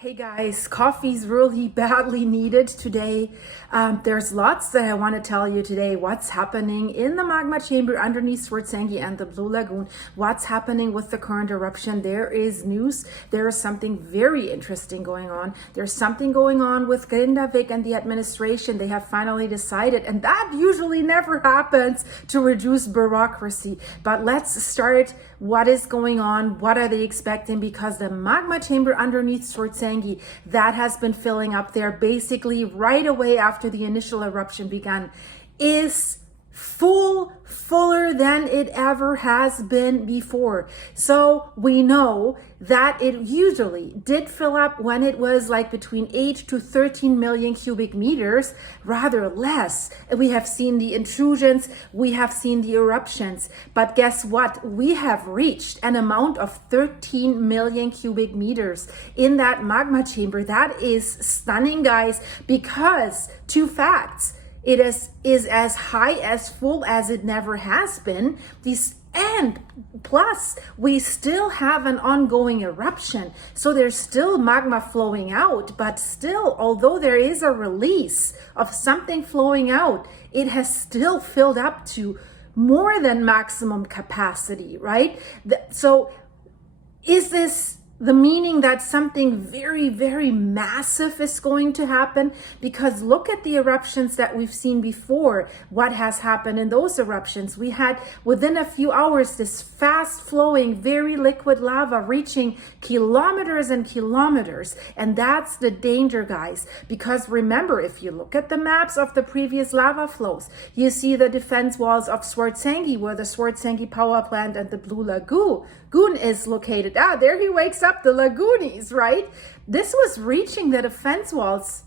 Hey guys, coffee's really badly needed today. There's lots that I want to tell you today. What's happening in the magma chamber underneath Svartsengi and the Blue Lagoon? What's happening with the current eruption? There is news. There is something very interesting going on. There's something going on with Grindavik and the administration. They have finally decided, and that usually never happens, to reduce bureaucracy. But let's start. What is going on? What are they expecting? Because the magma chamber underneath Svartsengi, that has been filling up there basically right away after the initial eruption began, is fuller than it ever has been before. So we know that it usually did fill up when it was like between 8 to 13 million cubic meters, rather less. We have seen the intrusions, we have seen the eruptions, but guess what? We have reached an amount of 13 million cubic meters in that magma chamber. That is stunning, guys, because two facts. It is as high, as full as it never has been. And plus, we still have an ongoing eruption. So there's still magma flowing out, but still, although there is a release of something flowing out, it has still filled up to more than maximum capacity, right? So is this the meaning that something very, very massive is going to happen? Because look at the eruptions that we've seen before. What has happened in those eruptions? We had within a few hours this fast flowing, very liquid lava reaching kilometers and kilometers. And that's the danger, guys. Because remember, if you look at the maps of the previous lava flows, you see the defense walls of Svartsengi, where the Svartsengi power plant and the Blue Lagoon is located. There he wakes up the Lagoonies, right? This was reaching the defense walls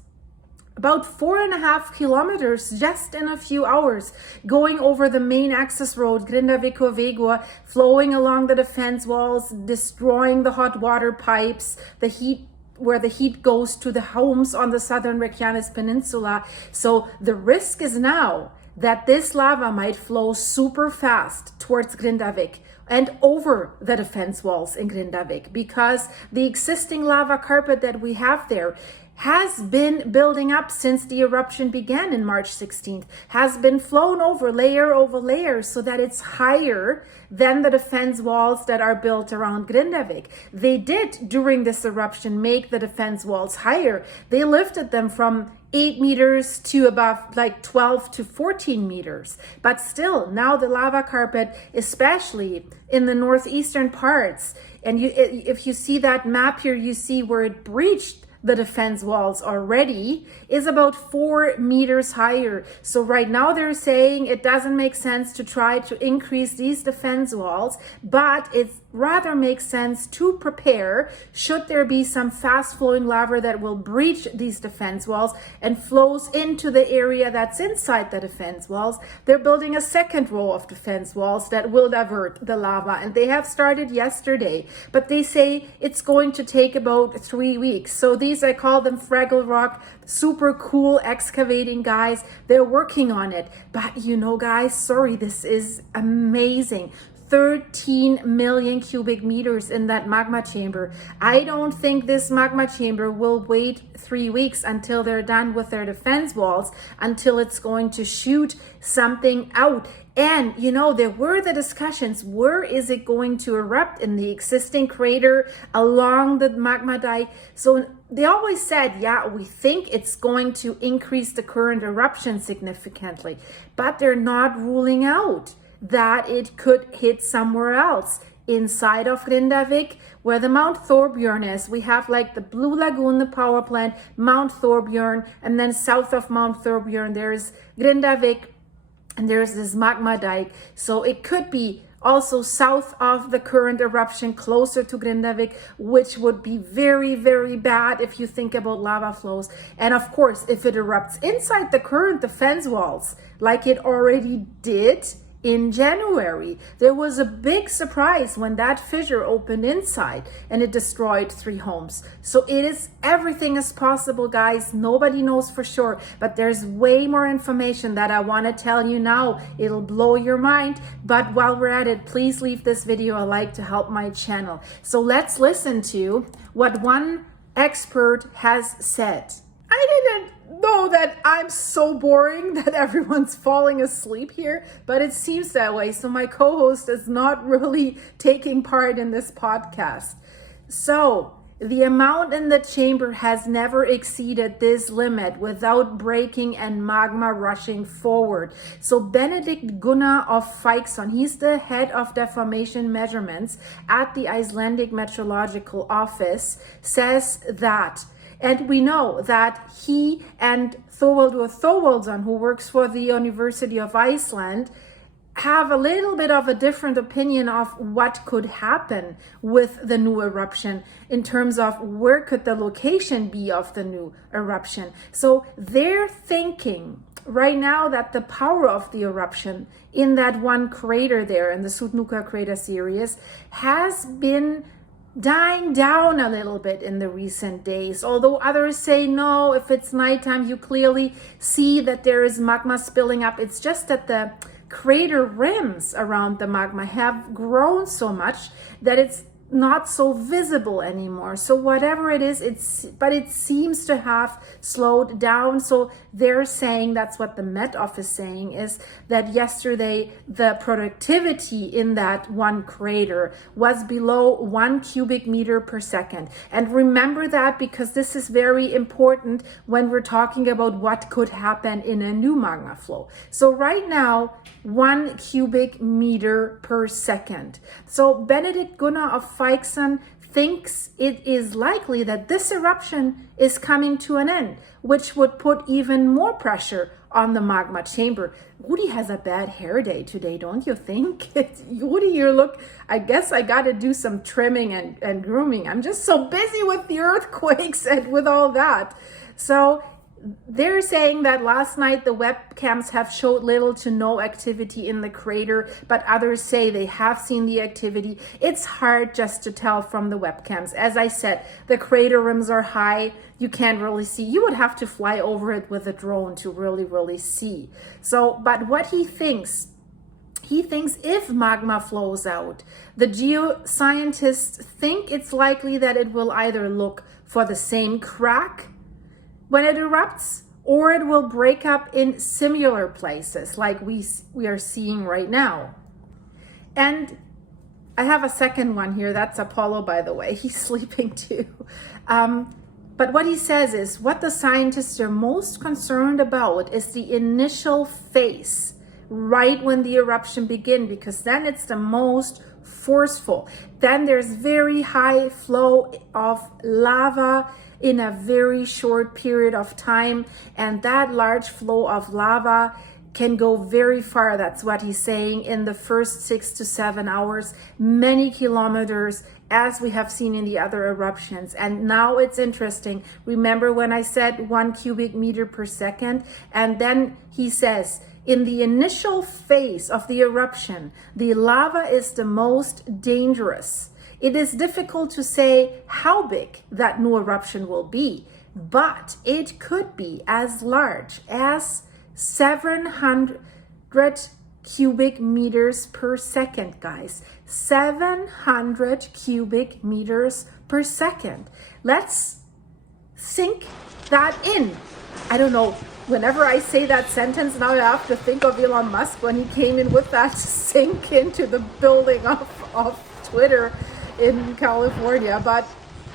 about 4.5 kilometers just in a few hours, going over the main access road, Grindavik, flowing along the defense walls, destroying the hot water pipes, the heat, where the heat goes to the homes on the southern Reykjavik Peninsula. So the risk is now that this lava might flow super fast towards Grindavik and over the defense walls in Grindavik, because the existing lava carpet that we have there has been building up since the eruption began in March 16th, has been flown over layer, so that it's higher than the defense walls that are built around Grindavik. They did, during this eruption, make the defense walls higher. They lifted them from 8 meters to above like 12 to 14 meters. But still, now the lava carpet, especially in the northeastern parts, and if you see that map here, you see where it breached the defense walls already, is about 4 meters higher. So right now they're saying it doesn't make sense to try to increase these defense walls, but it rather makes sense to prepare should there be some fast flowing lava that will breach these defense walls and flows into the area that's inside the defense walls. They're building a second row of defense walls that will divert the lava, and they have started yesterday, but they say it's going to take about 3 weeks. So these, I call them Fraggle Rock, super cool excavating guys. They're working on it. But you know, guys, sorry, this is amazing. 13 million cubic meters in that magma chamber. I don't think this magma chamber will wait 3 weeks until they're done with their defense walls, until it's going to shoot something out. And, you know, there were the discussions, where is it going to erupt? In the existing crater along the magma dike? So they always said, yeah, we think it's going to increase the current eruption significantly, but they're not ruling out that it could hit somewhere else inside of Grindavik, where the Mount Thorbjorn is. We have like the Blue Lagoon, the power plant, Mount Thorbjorn, and then south of Mount Thorbjorn, there's Grindavik, and there's this magma dike. So it could be also south of the current eruption, closer to Grindavik, which would be very, very bad if you think about lava flows. And of course, if it erupts inside the current defense walls, like it already did in January, there was a big surprise when that fissure opened inside and it destroyed 3 homes. So everything is possible, guys. Nobody knows for sure, but there's way more information that I want to tell you now. It'll blow your mind. But while we're at it, please leave this video a like to help my channel. So let's listen to what one expert has said. I didn't know that I'm so boring that everyone's falling asleep here, but it seems that way. So my co-host is not really taking part in this podcast. So the amount in the chamber has never exceeded this limit without breaking and magma rushing forward. So Benedict Gunnar of Feiksson, he's the head of deformation measurements at the Icelandic Meteorological Office, says that. And we know that he and Thorvaldur Thorvaldsson, who works for the University of Iceland, have a little bit of a different opinion of what could happen with the new eruption in terms of where could the location be of the new eruption. So they're thinking right now that the power of the eruption in that one crater there in the Sutnuka crater series has been dying down a little bit in the recent days, although others say no, if it's nighttime you clearly see that there is magma spilling up. It's just that the crater rims around the magma have grown so much that it's not so visible anymore. So whatever it is, it seems to have slowed down. So they're saying, that's what the Met Office is saying, is that yesterday the productivity in that one crater was below 1 cubic meter per second. And remember that, because this is very important when we're talking about what could happen in a new magma flow. So right now, 1 cubic meter per second. So Benedict Gunnar of Feiksson thinks it is likely that this eruption is coming to an end, which would put even more pressure on the magma chamber. Woody has a bad hair day today, don't you think? Woody, you look, I guess I got to do some trimming and grooming. I'm just so busy with the earthquakes and with all that. So they're saying that last night the webcams have showed little to no activity in the crater, but others say they have seen the activity. It's hard just to tell from the webcams. As I said, the crater rims are high. You can't really see. You would have to fly over it with a drone to really see. So, but what he thinks if magma flows out, the geoscientists think it's likely that it will either look for the same crack when it erupts, or it will break up in similar places like we are seeing right now. And I have a second one here. That's Apollo, by the way. He's sleeping too. But what he says is, what the scientists are most concerned about is the initial phase, right when the eruption begins, because then it's the most forceful. Then there's very high flow of lava in a very short period of time, and that large flow of lava can go very far. That's what he's saying, in the first 6 to 7 hours, many kilometers, as we have seen in the other eruptions. And now it's interesting. Remember when I said 1 cubic meter per second? And then he says, in the initial phase of the eruption, the lava is the most dangerous. It is difficult to say how big that new eruption will be, but it could be as large as 700 cubic meters per second, guys. 700 cubic meters per second. Let's sink that in. I don't know. Whenever I say that sentence, now I have to think of Elon Musk when he came in with that sink into the building of Twitter in California. But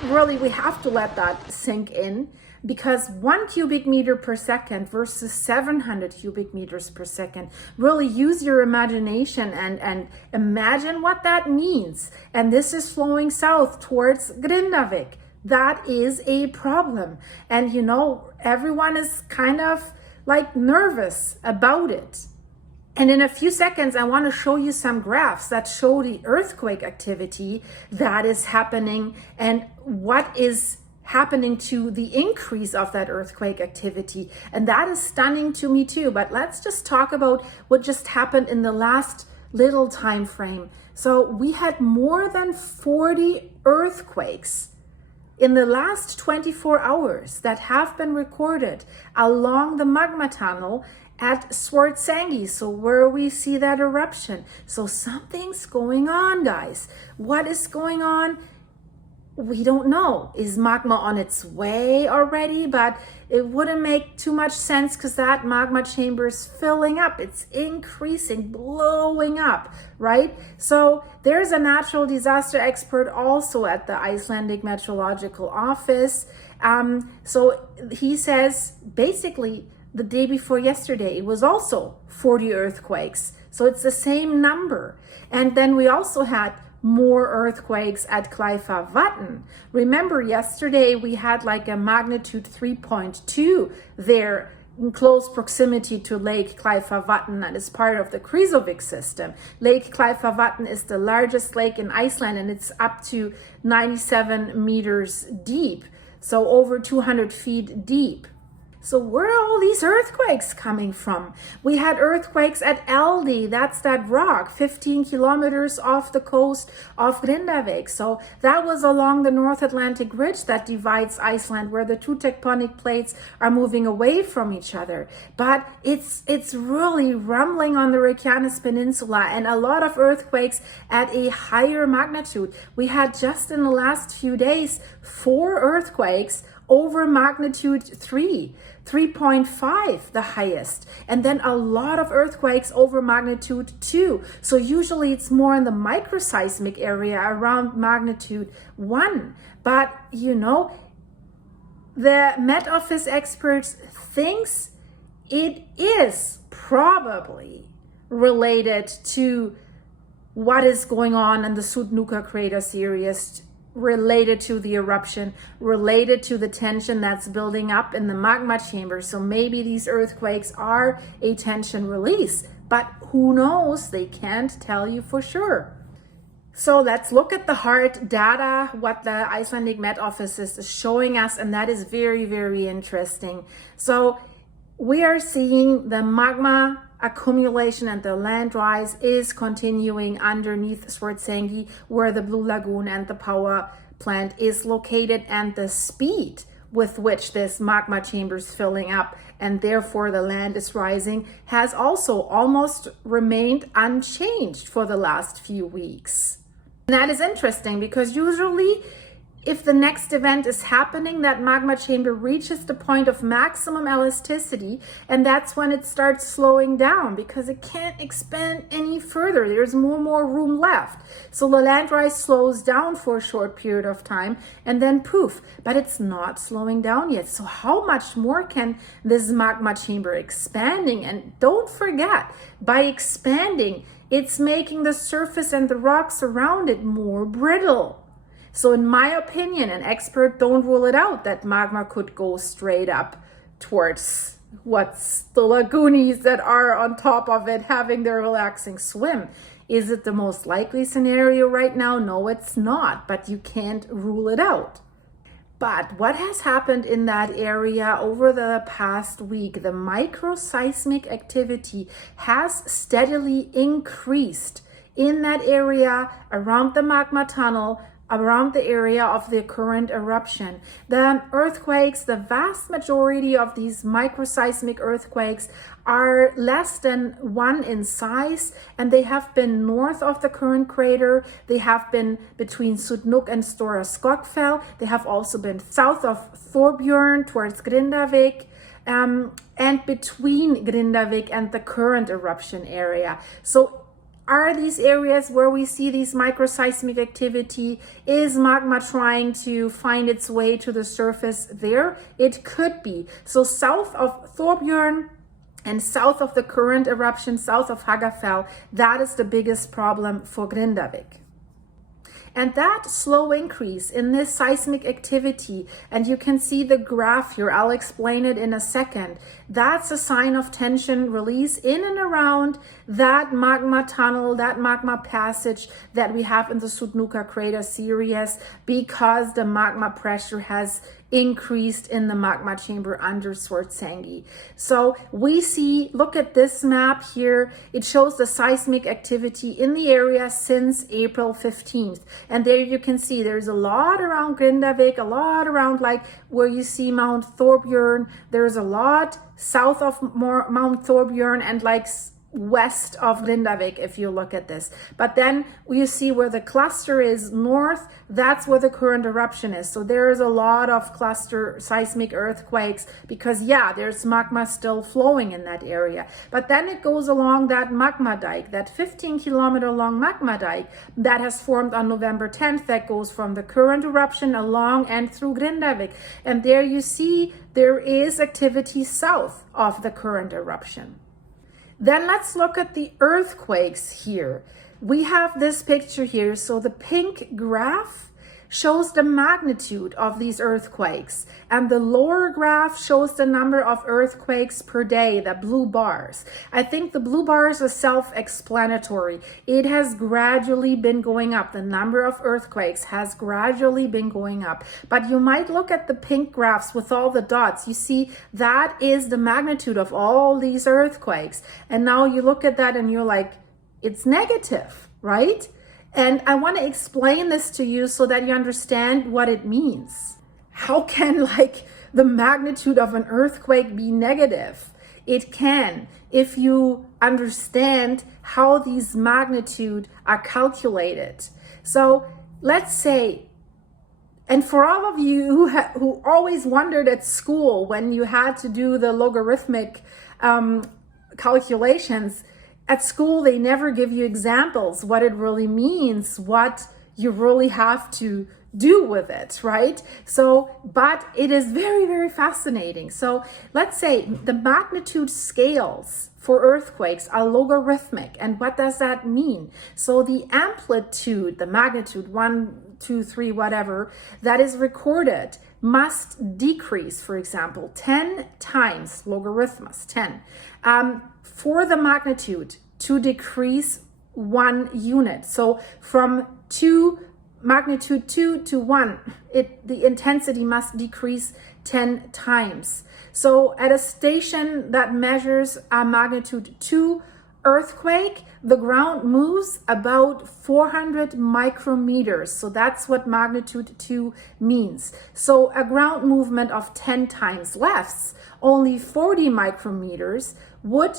really, we have to let that sink in, because 1 cubic meter per second versus 700 cubic meters per second, really use your imagination and imagine what that means. And this is flowing south towards Grindavik. That is a problem. And you know, everyone is kind of like nervous about it. And in a few seconds, I want to show you some graphs that show the earthquake activity that is happening and what is happening to the increase of that earthquake activity. And that is stunning to me too. But let's just talk about what just happened in the last little time frame. So we had more than 40 earthquakes in the last 24 hours that have been recorded along the magma tunnel at Svartsengi, so where we see that eruption. So something's going on, guys. What is going on? we don't know. Is magma on its way already? But it wouldn't make too much sense because that magma chamber is filling up. It's increasing, blowing up, right? So there's a natural disaster expert also at the Icelandic Meteorological Office. So he says basically the day before yesterday, it was also 40 earthquakes. So it's the same number. And then we also had more earthquakes at Kleifarvatn. Remember, yesterday we had like a magnitude 3.2 there in close proximity to Lake Kleifarvatn, that is part of the Reykjavik system. Lake Kleifarvatn is the largest lake in Iceland, and it's up to 97 meters deep, so over 200 feet deep. So where are all these earthquakes coming from? We had earthquakes at Eldi, that's that rock, 15 kilometers off the coast of Grindavik. So that was along the North Atlantic Ridge that divides Iceland, where the two tectonic plates are moving away from each other. But it's really rumbling on the Reykjanes Peninsula, and a lot of earthquakes at a higher magnitude. We had just in the last few days 4 earthquakes over magnitude 3.5, the highest, and then a lot of earthquakes over magnitude 2. So usually it's more in the microseismic area around magnitude 1. But you know, the Met Office experts thinks it is probably related to what is going on in the Sudnuka crater series, related to the eruption, related to the tension that's building up in the magma chamber. So maybe these earthquakes are a tension release, but who knows? They can't tell you for sure. So let's look at the hard data, what the Icelandic Met Office is showing us, and that is very, very interesting. So we are seeing the magma accumulation and the land rise is continuing underneath Svartsengi, where the Blue Lagoon and the power plant is located, and the speed with which this magma chamber is filling up and therefore the land is rising has also almost remained unchanged for the last few weeks. And that is interesting because usually if the next event is happening, that magma chamber reaches the point of maximum elasticity, and that's when it starts slowing down because it can't expand any further. There's more room left. So the land rise slows down for a short period of time and then poof, but it's not slowing down yet. So how much more can this magma chamber expanding? And don't forget, by expanding, it's making the surface and the rocks around it more brittle. So in my opinion, an expert don't rule it out that magma could go straight up towards what's the lagoonies that are on top of it having their relaxing swim. Is it the most likely scenario right now? No, it's not, but you can't rule it out. But what has happened in that area over the past week, the microseismic activity has steadily increased in that area around the magma tunnel, around the area of the current eruption. The earthquakes, the vast majority of these microseismic earthquakes are less than 1 in size, and they have been north of the current crater. They have been between Sudnuk and Stora Skogfell. They have also been south of Thorbjörn towards Grindavik, and between Grindavik and the current eruption area. So are these areas where we see these microseismic activity? Is magma trying to find its way to the surface there? It could be. So south of Thorbjörn and south of the current eruption, south of Hagafell, that is the biggest problem for Grindavik. And that slow increase in this seismic activity, and you can see the graph here, I'll explain it in a second, that's a sign of tension release in and around that magma tunnel, that magma passage that we have in the Sudnuka crater series, because the magma pressure has increased in the magma chamber under Svartsengi. So we see, look at this map here, it shows the seismic activity in the area since April 15th. And there you can see there's a lot around Grindavik, a lot around like where you see Mount Thorbjörn. There's a lot south of Mount Thorbjörn and like west of Grindavik if you look at this. But then you see where the cluster is north, that's where the current eruption is. So there is a lot of cluster seismic earthquakes because yeah, there's magma still flowing in that area. But then it goes along that magma dike, that 15-kilometer long magma dike that has formed on November 10th that goes from the current eruption along and through Grindavik. And there you see there is activity south of the current eruption. Then let's look at the earthquakes here. We have this picture here. So the pink graph shows the magnitude of these earthquakes, and the lower graph shows the number of earthquakes per day, the blue bars. I think the blue bars are self-explanatory. It has gradually been going up. The number of earthquakes has gradually been going up. But you might look at the pink graphs with all the dots. You see that is the magnitude of all these earthquakes. And now you look at that and you're like, it's negative, right? And I want to explain this to you so that you understand what it means. How can the magnitude of an earthquake be negative? It can, if you understand how these magnitude are calculated. So let's say, and for all of you who always wondered at school when you had to do the logarithmic calculations, at school, they never give you examples, what it really means, what you really have to do with it, right? So, but it is very, very fascinating. So let's say the magnitude scales for earthquakes are logarithmic. And what does that mean? So the amplitude, the magnitude 1, 2, 3, whatever, that is recorded must decrease, for example, 10 times, logarithmus 10, for the magnitude to decrease 1 unit. So from magnitude 2 to 1, the intensity must decrease 10 times. So at a station that measures a magnitude 2 earthquake, the ground moves about 400 micrometers. So that's what magnitude 2 means. So a ground movement of 10 times less, only 40 micrometers, would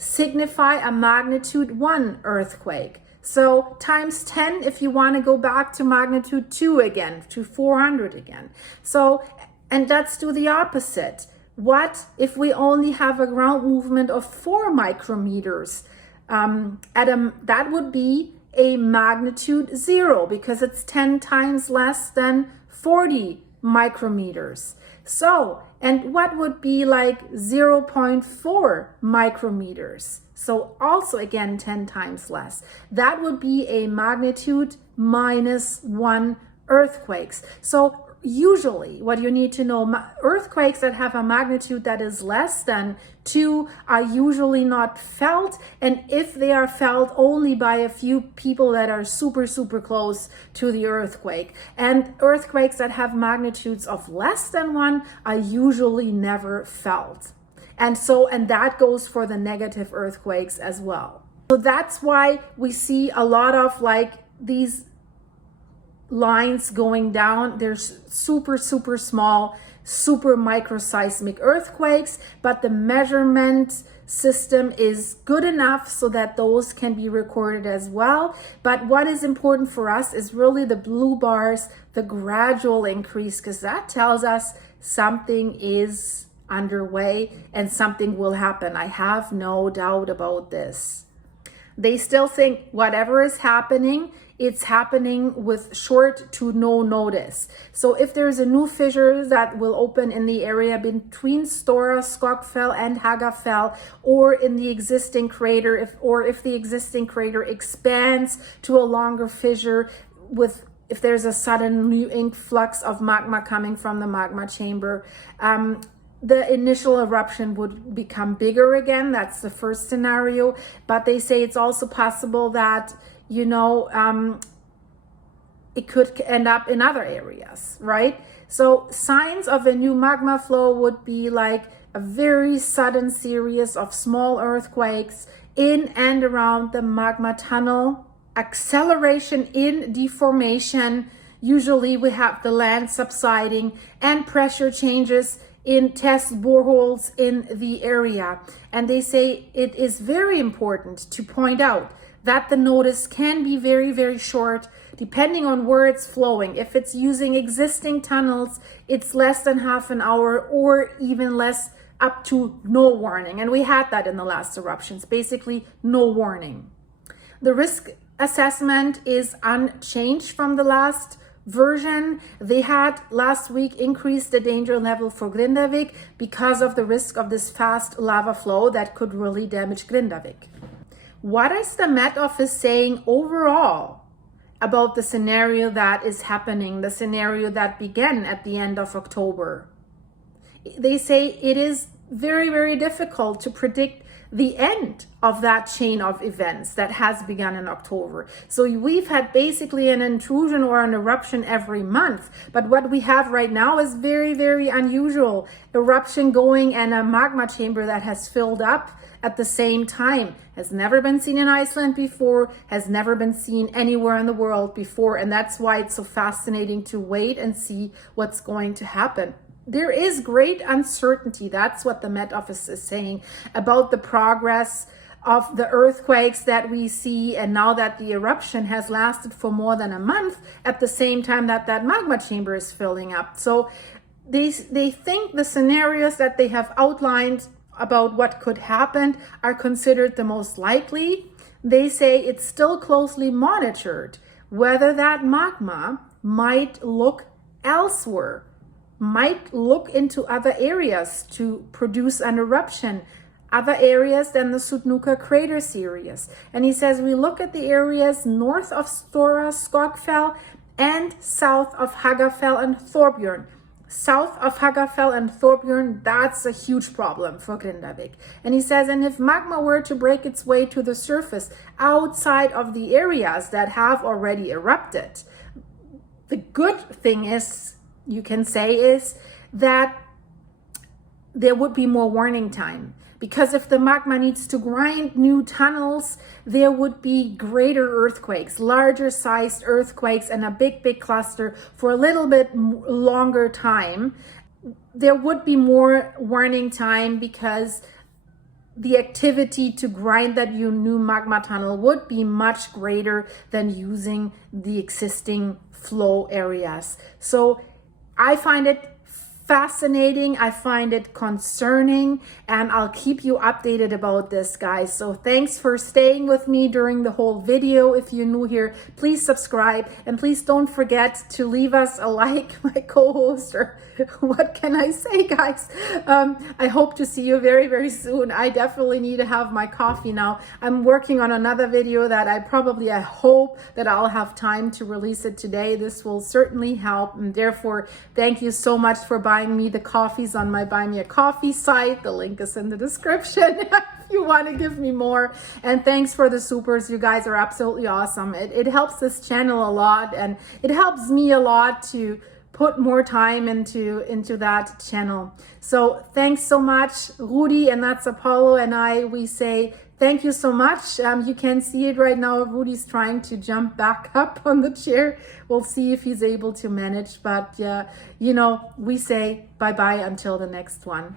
signify a magnitude 1 earthquake. So times 10 if you want to go back to magnitude 2 again, to 400 again. So, and let's do the opposite. What if we only have a ground movement of 4 micrometers? That would be a magnitude 0 because it's 10 times less than 40 micrometers. So, and what would be 0.4 micrometers? So also again 10 times less. That would be a magnitude -1 earthquakes. So usually what you need to know, earthquakes that have a magnitude that is less than 2 are usually not felt, and if they are felt, only by a few people that are super, super close to the earthquake. And earthquakes that have magnitudes of less than 1 are usually never felt. And that goes for the negative earthquakes as well. So that's why we see a lot of these lines going down. There's super, super small, super microseismic earthquakes, but the measurement system is good enough so that those can be recorded as well. But what is important for us is really the blue bars, the gradual increase, because that tells us something is underway and something will happen. I have no doubt about this. They still think whatever is happening, it's happening with short to no notice. So if there's a new fissure that will open in the area between Stora Skogfell and Hagafell, or in the existing crater, if the existing crater expands to a longer fissure, if there's a sudden new influx of magma coming from the magma chamber, the initial eruption would become bigger again. That's the first scenario. But they say it's also possible that, it could end up in other areas, right? So signs of a new magma flow would be a very sudden series of small earthquakes in and around the magma tunnel, acceleration in deformation. Usually we have the land subsiding and pressure changes in test boreholes in the area. And they say it is very important to point out that the notice can be very, very short depending on where it's flowing. If it's using existing tunnels, it's less than half an hour or even less, up to no warning. And we had that in the last eruptions, basically no warning. The risk assessment is unchanged from the last version. They had last week increased the danger level for Grindavik because of the risk of this fast lava flow that could really damage Grindavik. What is the Met Office saying overall about the scenario that is happening, the scenario that began at the end of October? They say it is very, very difficult to predict the end of that chain of events that has begun in October. So we've had basically an intrusion or an eruption every month, but what we have right now is very, very unusual. Eruption going and a magma chamber that has filled up at the same time. Has never been seen in Iceland before, has never been seen anywhere in the world before, and that's why it's so fascinating to wait and see what's going to happen. There is great uncertainty, that's what the Met Office is saying, about the progress of the earthquakes that we see, and now that the eruption has lasted for more than a month at the same time that that magma chamber is filling up. So they think the scenarios that they have outlined about what could happen are considered the most likely. They say it's still closely monitored whether that magma might look elsewhere, might look into other areas to produce an eruption, other areas than the Sutnuka crater series. And he says we look at the areas north of Stora Skogfell and south of Hagafell and Thorbjörn. South of Hagafell and Thorbjörn, that's a huge problem for Grindavik. And he says, and if magma were to break its way to the surface outside of the areas that have already erupted, the good thing is, you can say, is that there would be more warning time. Because if the magma needs to grind new tunnels, there would be greater earthquakes, larger sized earthquakes, and a big, big cluster for a little bit longer time. There would be more warning time because the activity to grind that new magma tunnel would be much greater than using the existing flow areas. So I find it fascinating, I find it concerning, and I'll keep you updated about this, guys. So thanks for staying with me during the whole video. If you're new here, please subscribe, and please don't forget to leave us a like, my co-host, or what can I say, guys? I hope to see you very, very soon. I definitely need to have my coffee now. I'm working on another video that I hope that I'll have time to release it today. This will certainly help, and therefore thank you so much for buying me the coffees on my Buy Me a Coffee site. The link is in the description if you want to give me more. And thanks for the supers. You guys are absolutely awesome. It helps this channel a lot, and it helps me a lot to put more time into that channel. So thanks so much, Rudy, and that's Apollo and I. We say thank you so much. You can see it right now. Rudy's trying to jump back up on the chair. We'll see if he's able to manage. But, you know, we say bye-bye until the next one.